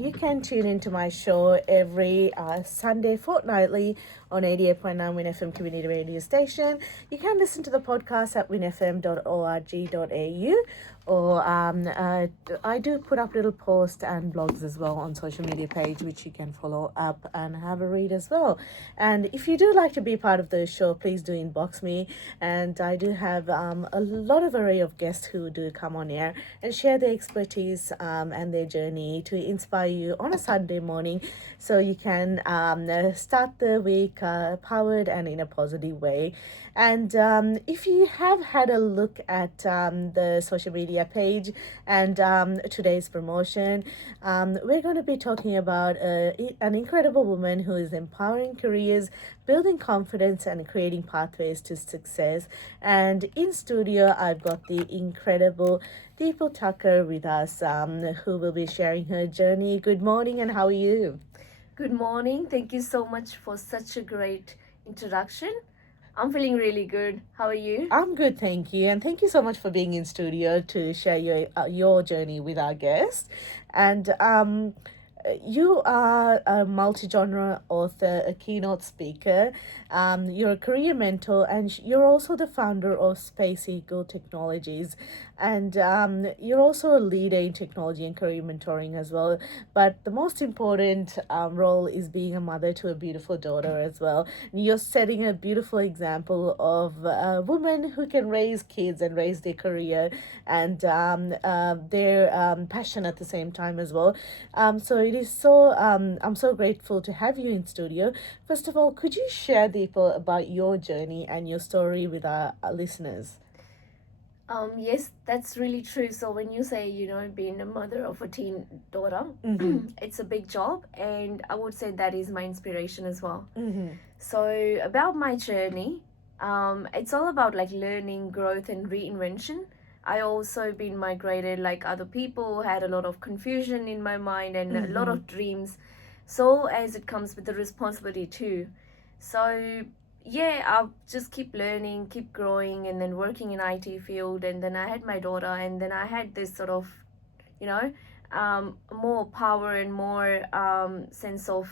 You can tune into my show every Sunday fortnightly on 88.9 Win FM community radio station. You can listen to the podcast at winfm.org.au, or I do put up little posts and blogs as well on social media page, which you can follow up and have a read as well. And if you do like to be part of the show, please do inbox me. And I do have a lot of array of guests who do come on air and share their expertise and their journey to inspire you on a Sunday morning, so you can start the week powered and in a positive way. And if you have had a look at the social media page and today's promotion, we're going to be talking about an incredible woman who is empowering careers, building confidence, and creating pathways to success. And in studio, I've got the incredible Dipal Thakkar with us, who will be sharing her journey. Good morning, and how are you? Good morning. Thank you so much for such a great introduction. I'm feeling really good. How are you? I'm good, thank you, and thank you so much for being in studio to share your journey with our guest. And you are a multi-genre author, a keynote speaker. You're a career mentor, and you're also the founder of Space Eagle Technologies. And you're also a leader in technology and career mentoring as well. But the most important role is being a mother to a beautiful daughter as well. And you're setting a beautiful example of a woman who can raise kids and raise their career and their passion at the same time as well. So it is so I'm so grateful to have you in studio. First of all, could you share, Deepa, about your journey and your story with our listeners? Yes, that's really true. So when you say, being a mother of a teen daughter, it's a big job, and I would say that is my inspiration as well. So about my journey, it's all about like learning, growth, and reinvention. I also been migrated like other people, had a lot of confusion in my mind and a lot of dreams. So as it comes with the responsibility too. So yeah, I'll just keep learning, keep growing, and then working in IT field. And then I had my daughter, and then I had this sort of, you know, more power and more sense of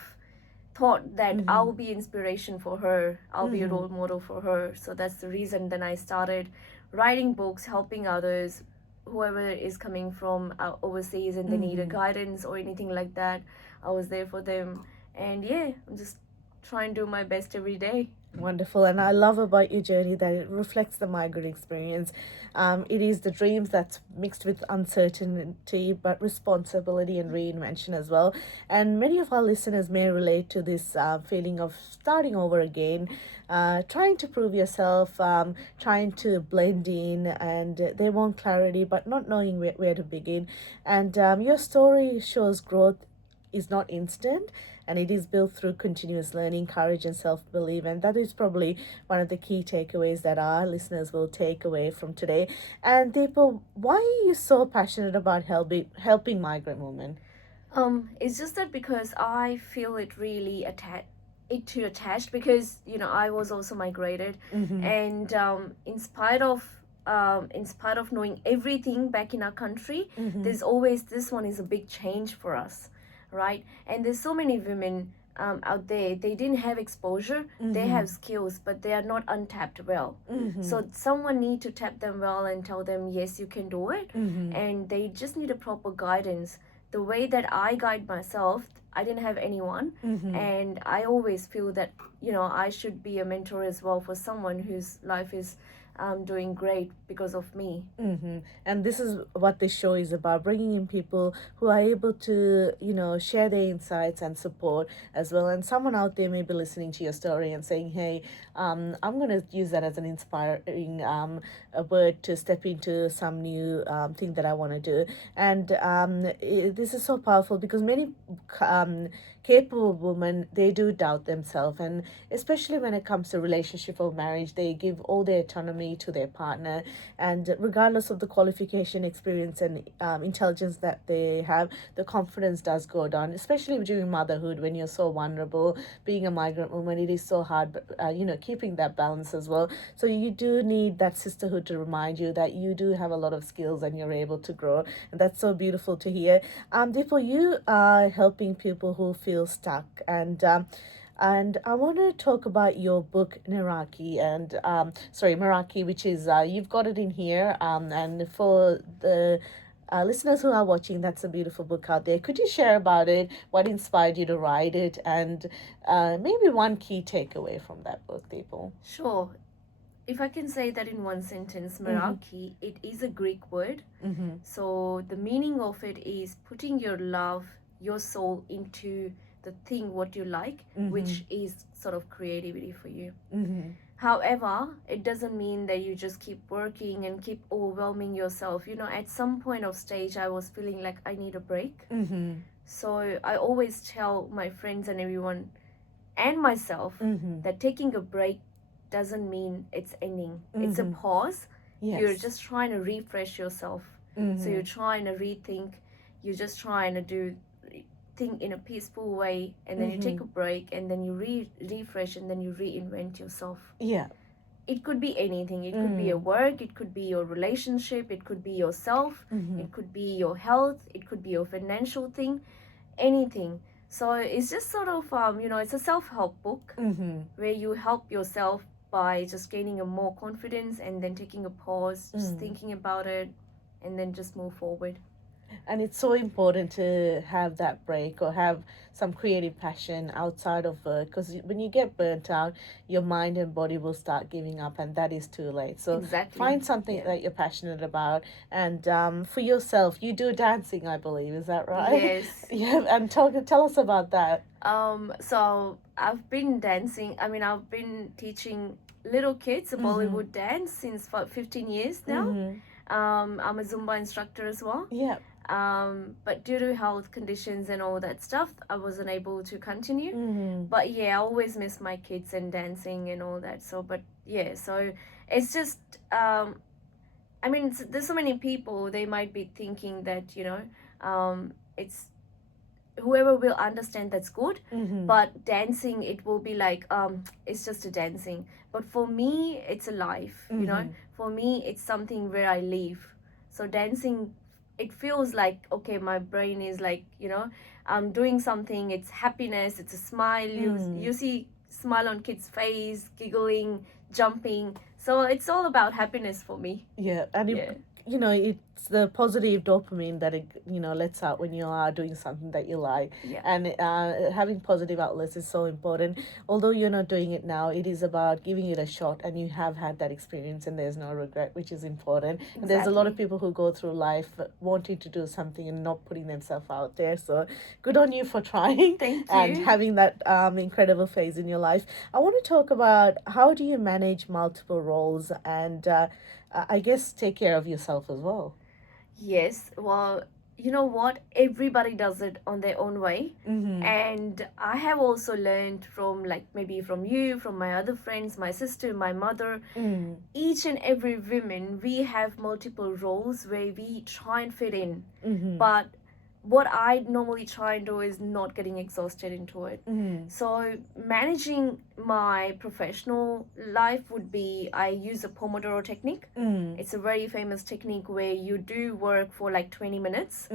thought that I'll be inspiration for her. I'll be a role model for her. So that's the reason then I started writing books, helping others, whoever is coming from overseas and they need a guidance or anything like that. I was there for them. And yeah, I'm just trying to do my best every day. Wonderful, and I love about your journey that it reflects the migrant experience. It is the dreams that's mixed with uncertainty, but responsibility and reinvention as well. And many of our listeners may relate to this feeling of starting over again, trying to prove yourself, trying to blend in, and they want clarity, but not knowing where to begin. And your story shows growth is not instant, and it is built through continuous learning, courage, and self-belief. And that is probably one of the key takeaways that our listeners will take away from today. And Deepa, why are you so passionate about helping migrant women? It's just that because I feel it really attached because I was also migrated, and in spite of knowing everything back in our country, there's always this one is a big change for us, right? And there's so many women out there, they didn't have exposure, they have skills, but they are not untapped well. So someone need to tap them well and tell them, yes, you can do it. And they just need a proper guidance. The way that I guide myself, I didn't have anyone. And I always feel that, I should be a mentor as well for someone whose life is doing great because of me. And this is what this show is about, bringing in people who are able to, share their insights and support as well. And someone out there may be listening to your story and saying, hey, I'm going to use that as an inspiring a word to step into some new thing that I want to do. And this is so powerful because many capable women, they do doubt themselves, and especially when it comes to relationship or marriage, they give all their autonomy family to their partner, and regardless of the qualification, experience, and intelligence that they have, the confidence does go down, especially during motherhood when you're so vulnerable. Being a migrant woman, it is so hard, but keeping that balance as well. So you do need that sisterhood to remind you that you do have a lot of skills and you're able to grow, and that's so beautiful to hear. Dipal, you are helping people who feel stuck, and I want to talk about your book Niraki and Meraki, which is you've got it in here. And for the listeners who are watching, that's a beautiful book out there. Could you share about it? What inspired you to write it, and maybe one key takeaway from that book, Dipal? Sure. If I can say that in one sentence, Meraki, it is a Greek word. Mm-hmm. So the meaning of it is putting your love, your soul into the thing what you like, which is sort of creativity for you. Mm-hmm. However, it doesn't mean that you just keep working and keep overwhelming yourself. At some point of stage, I was feeling like I need a break. Mm-hmm. So I always tell my friends and everyone and myself that taking a break doesn't mean it's ending. It's a pause. Yes. You're just trying to refresh yourself. So you're trying to rethink. You're just trying to think in a peaceful way, and then you take a break, and then you refresh, and then you reinvent yourself. Yeah. It could be anything. It could be your work, it could be your relationship, it could be yourself, it could be your health, it could be your financial thing, anything. So it's just sort of it's a self-help book where you help yourself by just gaining a more confidence, and then taking a pause, just thinking about it, and then just move forward. And it's so important to have that break or have some creative passion outside of work, because when you get burnt out, your mind and body will start giving up, and that is too late. So Exactly. find something that you're passionate about. And for yourself, you do dancing, I believe. Is that right? Yes. Yeah. And tell us about that. So I've been dancing. I've been teaching little kids Bollywood dance since 15 years now. I'm a Zumba instructor as well. Yeah. But due to health conditions and all that stuff, I wasn't able to continue. But yeah, I always miss my kids and dancing and all that. So it's just, there's so many people, they might be thinking that, it's whoever will understand, that's good. But dancing, it will be like, it's just a dancing. But for me, it's a life, For me, it's something where I live. So dancing, it feels like, okay, my brain is like, I'm doing something. It's happiness, it's a smile. You see smile on kids' face, giggling, jumping. So it's all about happiness for me. Yeah. And it's the positive dopamine that it lets out when you are doing something that you like. Yeah. And having positive outlets is so important. Although you're not doing it now, it is about giving it a shot, and you have had that experience, and there's no regret, which is important. Exactly. And there's a lot of people who go through life wanting to do something and not putting themselves out there. So good on you for trying. Thank you. And having that incredible phase in your life. I want to talk about, how do you manage multiple roles and I guess take care of yourself as well? Yes, well, you know what? Everybody does it on their own way. And I have also learned from, like, maybe from you, from my other friends, my sister, my mother. Each and every woman, we have multiple roles where we try and fit in. But what I normally try and do is not getting exhausted into it. So managing my professional life would be, I use a Pomodoro technique. It's a very famous technique where you do work for like 20 minutes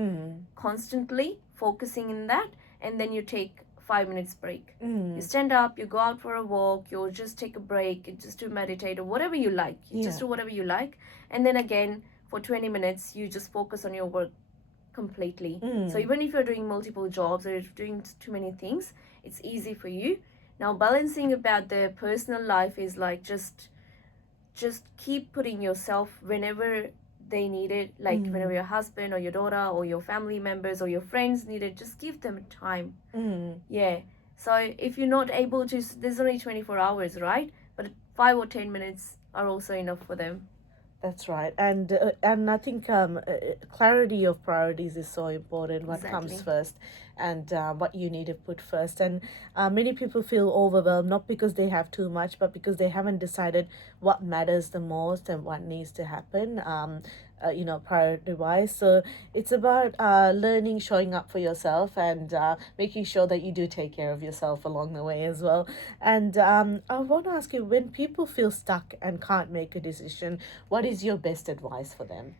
constantly, focusing in that, and then you take 5 minutes break. You stand up, you go out for a walk, you just take a break, you just do meditate or whatever you like. You just do whatever you like. And then again, for 20 minutes, you just focus on your work completely. So even if you're doing multiple jobs or you're doing too many things, it's easy for you. Now balancing about the personal life is like just keep putting yourself whenever they need it, like whenever your husband or your daughter or your family members or your friends need it, just give them time. Yeah. So if you're not able to, there's only 24 hours, right? But 5 or 10 minutes are also enough for them. That's right, and I think clarity of priorities is so important. What comes Exactly. first, and what you need to put first. And many people feel overwhelmed not because they have too much, but because they haven't decided what matters the most and what needs to happen. Priority wise. So it's about learning, showing up for yourself, and making sure that you do take care of yourself along the way as well. And I want to ask you, when people feel stuck and can't make a decision, what is your best advice for them?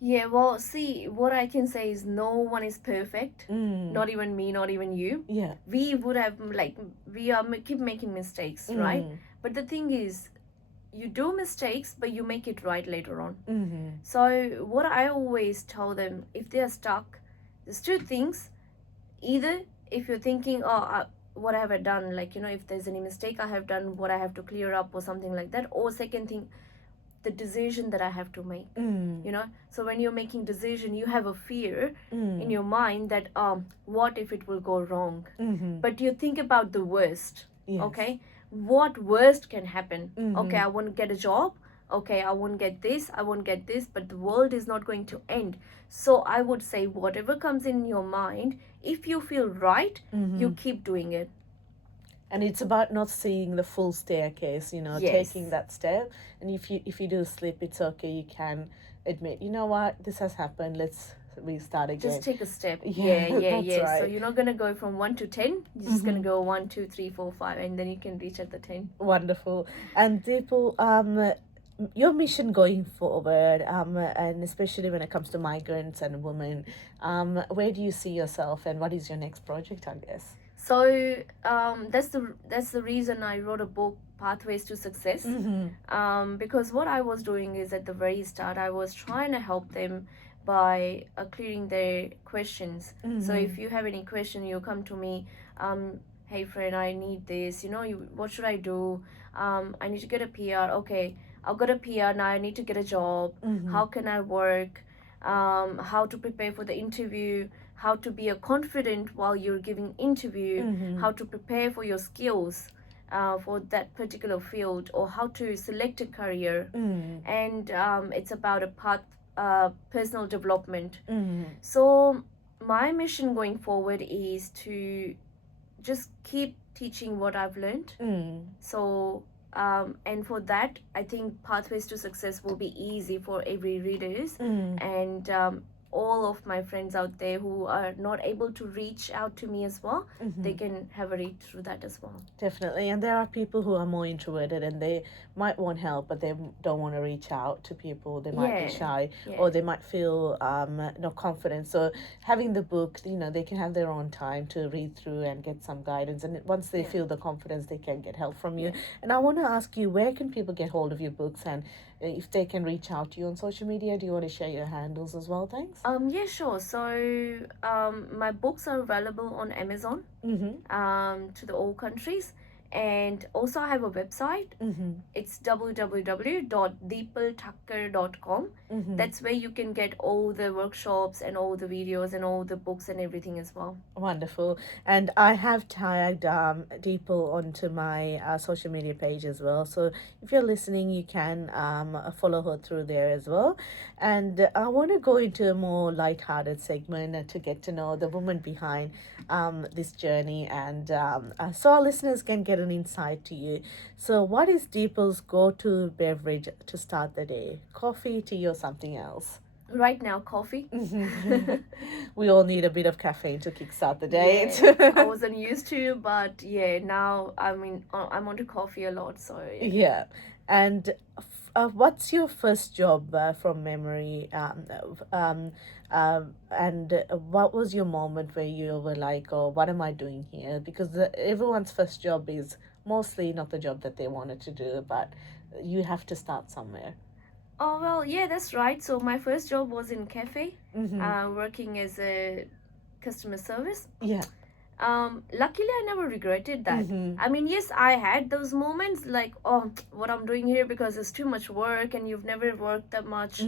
Yeah, well, see, what I can say is no one is perfect. Mm. Not even me, not even you. Yeah. We would have, like, we are keep making mistakes, right? Mm. But the thing is, you do mistakes, but you make it right later on. Mm-hmm. So, what I always tell them, if they are stuck, there's two things. Either if you're thinking, oh, what have I done? Like, if there's any mistake I have done, what I have to clear up or something like that. Or second thing, the decision that I have to make. Mm. So when you're making decision, you have a fear Mm. in your mind that what if it will go wrong? Mm-hmm. But you think about the worst. Yes. Okay, what worst can happen? Mm-hmm. Okay, I won't get a job. Okay, I won't get this, I won't get this, but the world is not going to end. So I would say whatever comes in your mind, if you feel right, Mm-hmm. you keep doing it. And it's about not seeing the full staircase, Yes. taking that step. And if you do slip, it's okay. You can admit, you know what, this has happened. Let's restart again. Just take a step. Yeah, that's Yeah. right. So you're not gonna go from 1 to 10. You're just gonna go 1, 2, 3, 4, 5, and then you can reach at the 10. Wonderful. And people, your mission going forward, and especially when it comes to migrants and women, where do you see yourself, and what is your next project, I guess? So that's the reason I wrote a book, Pathways to Success. Mm-hmm. Because what I was doing is at the very start, I was trying to help them by clearing their questions. Mm-hmm. So if you have any question, you come to me. Hey friend, I need this. What should I do? I need to get a PR. Okay, I've got a PR now. I need to get a job. Mm-hmm. How can I work? How to prepare for the interview? How to be a confident while you're giving interview? Mm-hmm. How to prepare for your skills for that particular field, or how to select a career. And it's about a path, personal development. So my mission going forward is to just keep teaching what I've learned. So and for that, I think Pathways to Success will be easy for every readers. And all of my friends out there who are not able to reach out to me as well, they can have a read through that as well. Definitely. And there are people who are more introverted and they might want help, but they don't want to reach out to people. They might be shy, or they might feel not confident. So having the book, they can have their own time to read through and get some guidance. And once they feel the confidence, they can get help from you. And I want to ask you, where can people get hold of your books, and if they can reach out to you on social media? Do you want to share your handles as well? Thanks. Yeah, sure. So my books are available on Amazon to the all countries, and also I have a website. It's www.dipalthakkar.com. That's where you can get all the workshops and all the videos and all the books and everything as well. Wonderful. And I have tagged Dipal onto my social media page as well. So if you're listening, you can follow her through there as well. And I want to go into a more lighthearted segment to get to know the woman behind this journey, and so our listeners can get an insight to you. So what is Dipal's go-to beverage to start the day? Coffee, tea, or something else? Right now, coffee. We all need a bit of caffeine to kickstart the day. I wasn't used to, but now I'm onto coffee a lot. So yeah. And what's your first job from memory? And what was your moment where you were like, oh, what am I doing here? Because everyone's first job is mostly not the job that they wanted to do, but you have to start somewhere. Oh, well, yeah, that's right. So my first job was in cafe, working as a customer service. Yeah. Luckily, I never regretted that. I mean, yes, I had those moments like, oh, what I'm doing here, because it's too much work and you've never worked that much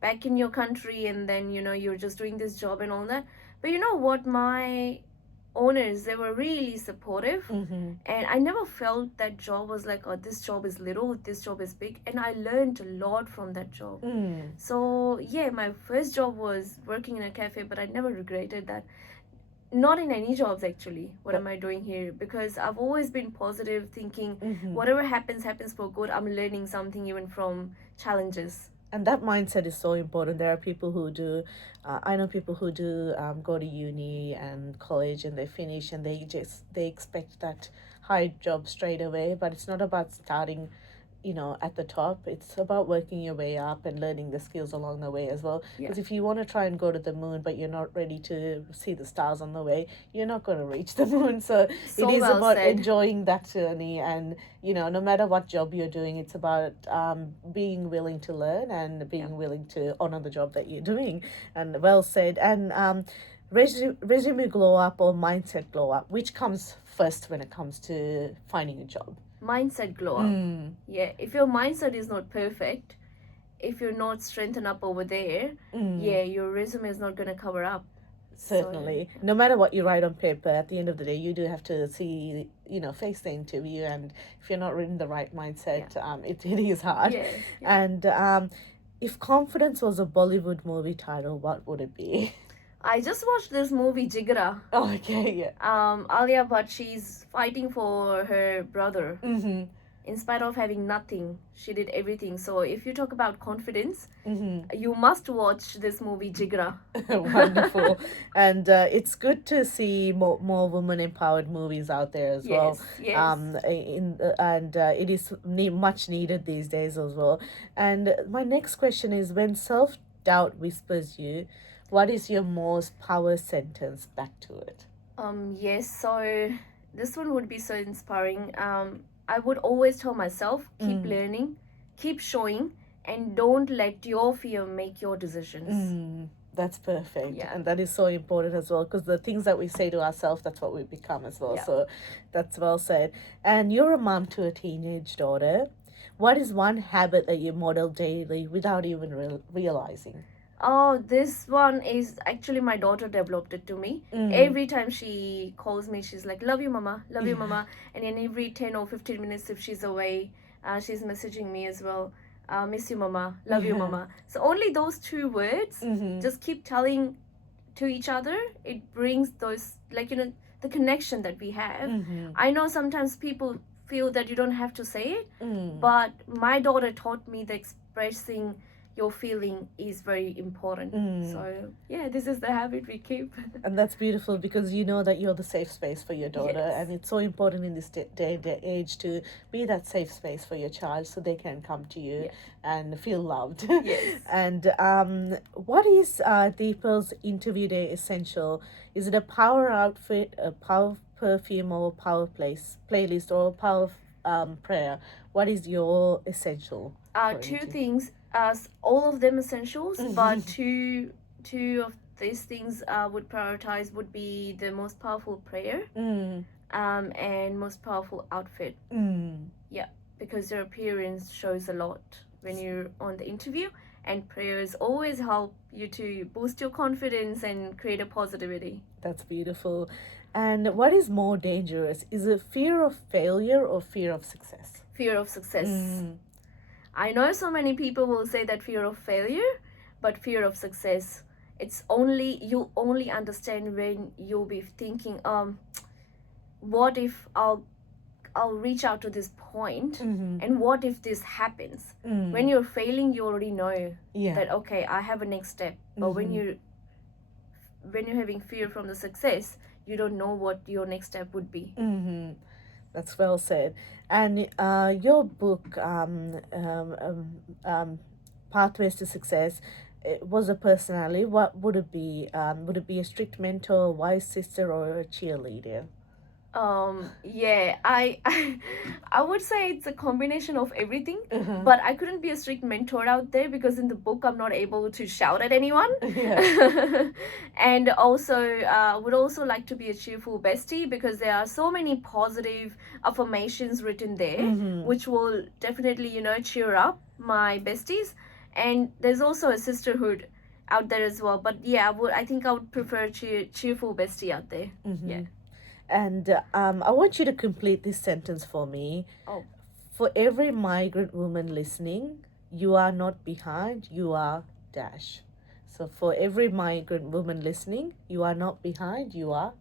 back in your country, and then, you're just doing this job and all that. But you know what? My owners, they were really supportive. Mm-hmm. And I never felt that job was like, oh, this job is little, this job is big. And I learned a lot from that job. So yeah, my first job was working in a cafe, but I never regretted that. Not in any jobs actually. What am I doing here? Because I've always been positive, thinking whatever happens, happens for good. I'm learning something even from challenges. And that mindset is so important. There are people who do, I know people who do go to uni and college and they finish and they expect that high job straight away. But it's not about starting, at the top. It's about working your way up and learning the skills along the way as well. Because if you want to try and go to the moon, but you're not ready to see the stars on the way, you're not going to reach the moon. So it is well about said. enjoying that journey. And, no matter what job you're doing, it's about being willing to learn and being willing to honor the job that you're doing. And well said. And resume glow up or mindset glow up, which comes first when it comes to finding a job? Mindset glow up. Yeah, if your mindset is not perfect, if you're not strengthened up over there, your resume is not going to cover up. Certainly. So, no matter what you write on paper, at the end of the day, you do have to see, face the interview. And if you're not in the right mindset, it is hard. And if confidence was a Bollywood movie title, what would it be? I just watched this movie, Jigra. Oh, okay, yeah. Alia Bhatt, she's fighting for her brother. In spite of having nothing, she did everything. So if you talk about confidence, you must watch this movie, Jigra. Wonderful. And it's good to see more women-empowered movies out there as well. Yes. And it is much needed these days as well. And my next question is, when self-doubt whispers you, what is your most power sentence back to it? Yes, so this one would be so inspiring. I would always tell myself, keep learning, keep showing, and don't let your fear make your decisions. That's perfect. Yeah. And that is so important as well, because the things that we say to ourselves, that's what we become as well. Yeah. So that's well said. And you're a mom to a teenage daughter. What is one habit that you model daily without even realizing? Oh, this one is actually my daughter developed it to me. Every time she calls me, she's like, love you, mama, love you, mama. And then every 10 or 15 minutes, if she's away, she's messaging me as well. Miss you, mama, love you, mama. So only those two words, just keep telling to each other. It brings those, the connection that we have. I know sometimes people feel that you don't have to say it, but my daughter taught me the expressing your feeling is very important. So yeah, this is the habit we keep. And that's beautiful, because you know that you're the safe space for your daughter. Yes. And it's so important in this day and age to be that safe space for your child, so they can come to you and feel loved. Yes. And what is Dipal's interview day essential? Is it a power outfit, a power perfume, or a power playlist, or a power prayer? What is your essential? Two things. All of them essentials, but two of these things would prioritize would be the most powerful prayer and most powerful outfit. Yeah, because your appearance shows a lot when you're on the interview, and prayers always help you to boost your confidence and create a positivity. That's beautiful. And what is more dangerous? Is it fear of failure or fear of success? Fear of success. I know so many people will say that fear of failure, but fear of success, you only understand when you'll be thinking, what if I'll reach out to this point, and what if this happens? When you're failing, you already know that, okay, I have a next step. But when you're having fear from the success, you don't know what your next step would be. That's well said. And your book, Pathways to Success, it was a personality. What would it be? Would it be a strict mentor, a wise sister, or a cheerleader? Yeah, I would say it's a combination of everything, but I couldn't be a strict mentor out there because in the book I'm not able to shout at anyone. And also I would also like to be a cheerful bestie, because there are so many positive affirmations written there, which will definitely cheer up my besties. And there's also a sisterhood out there as well, but yeah, I think I would prefer cheerful bestie out there. Yeah. And I want you to complete this sentence for me. Oh, For every migrant woman listening, you are not behind, you are dash. So for every migrant woman listening, you are not behind, you are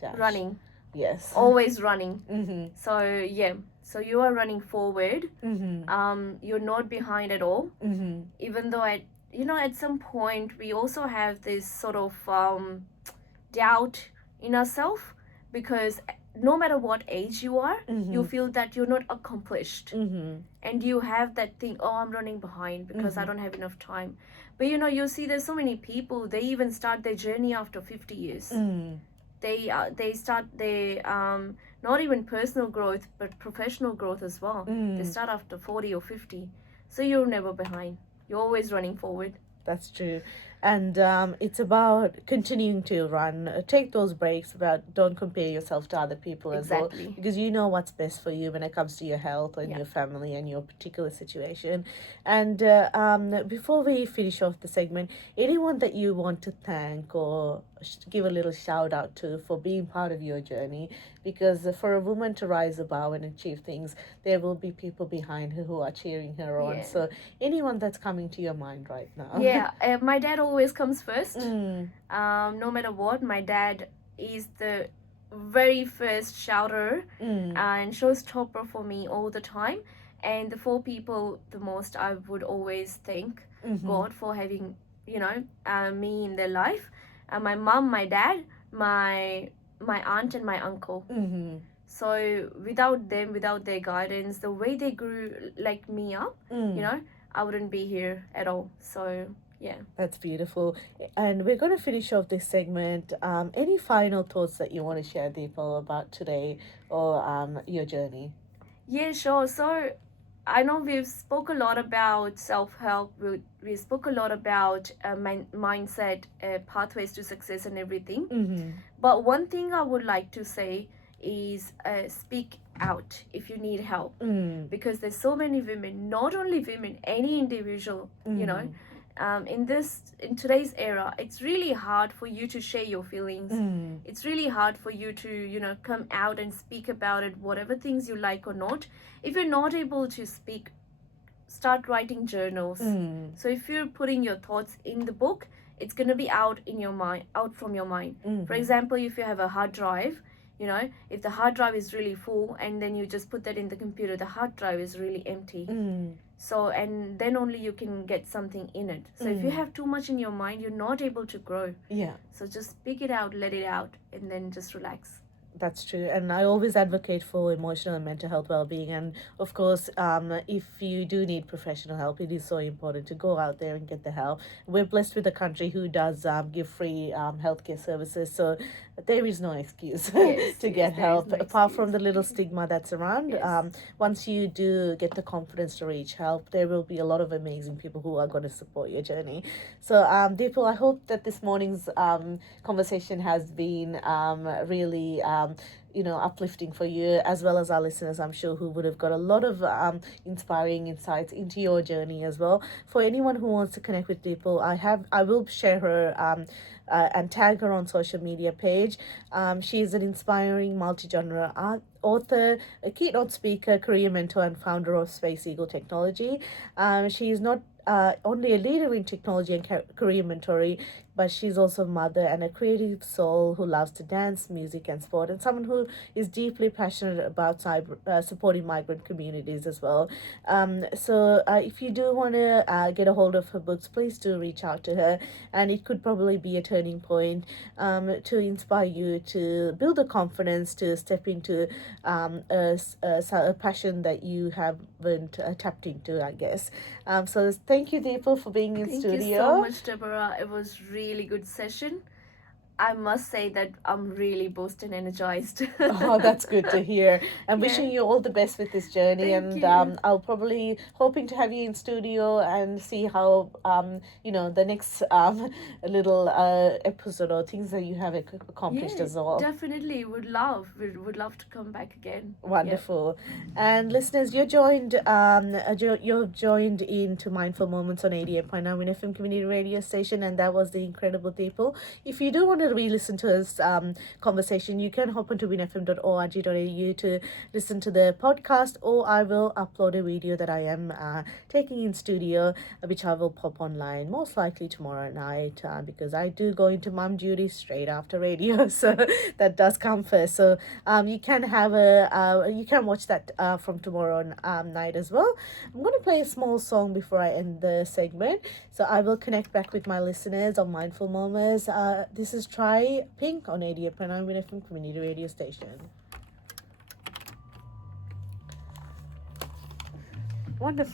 dash. running. Yes. Always running. Mm-hmm. So yeah. So you are running forward. Mm-hmm. You're not behind at all. Mm-hmm. Even though at some point we also have this sort of doubt in ourselves, because no matter what age you are, you feel that you're not accomplished, and you have that thing, oh, I'm running behind because I don't have enough time. But you see there's so many people, they even start their journey after 50 years. They start their not even personal growth but professional growth as well. They start after 40 or 50. So you're never behind, you're always running forward. That's true. And it's about continuing to run. Take those breaks, but don't compare yourself to other people as well. Exactly. Because you know what's best for you when it comes to your health and Yeah. your family and your particular situation. And before we finish off the segment, anyone that you want to thank or give a little shout out to for being part of your journey, because for a woman to rise above and achieve things, there will be people behind her who are cheering her on. Yeah. So anyone that's coming to your mind right now. Yeah, my dad always comes first. Mm. No matter what, my dad is the very first shouter and showstopper for me all the time. And the four people the most, I would always thank God for having me in their life. My mom, my dad, my aunt, and my uncle. So without them, without their guidance, the way they grew like me up, I wouldn't be here at all. So yeah. That's beautiful. And we're going to finish off this segment. Any final thoughts that you want to share, Deepal, about today or your journey? Yeah, sure. So I know we've spoke a lot about self-help. We spoke a lot about mindset, pathways to success and everything. But one thing I would like to say is speak out if you need help, because there's so many women, not only women, any individual, in today's era, it's really hard for you to share your feelings. It's really hard for you to come out and speak about it, whatever things you like or not. If you're not able to speak, start writing journals. So if you're putting your thoughts in the book, it's going to be out in your mind, out from your mind. For example, if you have a hard drive, if the hard drive is really full and then you just put that in the computer, the hard drive is really empty. So, and then only you can get something in it. So if you have too much in your mind, you're not able to grow. Yeah. So just speak it out, let it out, and then just relax. That's true. And I always advocate for emotional and mental health well-being. And of course, if you do need professional help, it is so important to go out there and get the help. We're blessed with a country who does give free healthcare services. So there is no excuse to get help, apart from the little stigma that's around. Yes. Once you do get the confidence to reach help, there will be a lot of amazing people who are going to support your journey. So Deepal, I hope that this morning's conversation has been really uplifting for you, as well as our listeners, I'm sure, who would have got a lot of inspiring insights into your journey as well. For anyone who wants to connect with Deepal, I will share her and tag her on social media page. She is an inspiring multi-genre author, a keynote speaker, career mentor, and founder of Space Eagle Technology. She is not only a leader in technology and career mentoring, but she's also a mother and a creative soul who loves to dance, music, and sport, and someone who is deeply passionate about supporting migrant communities as well. So if you do want to get a hold of her books, please do reach out to her, and it could probably be a turning point to inspire you to build the confidence to step into a passion that you haven't tapped into, I guess. So thank you, Deepal, for being in studio. Thank you so much, Deborah. It was really good session. I must say that I'm really boosted and energized. Oh, that's good to hear. I'm wishing you all the best with this journey. Thank And you. I'll probably hoping to have you in studio and see how the next little episode or things that you have accomplished as well. Definitely would love to come back again. Wonderful. And listeners, you're joined into Mindful Moments on 88.9 FM community radio station, and that was the incredible Deepal. If you do want to to re-listen to this conversation, you can hop onto winfm.org.au to listen to the podcast, or I will upload a video that I am taking in studio, which I will pop online most likely tomorrow night, because I do go into mum duty straight after radio, so that does come first. So you can have you can watch that from tomorrow night as well. I'm going to play a small song before I end the segment, so I will connect back with my listeners on Mindful Moments. This is Try Pink on 88.9 FM Community Radio Station. Wonderful.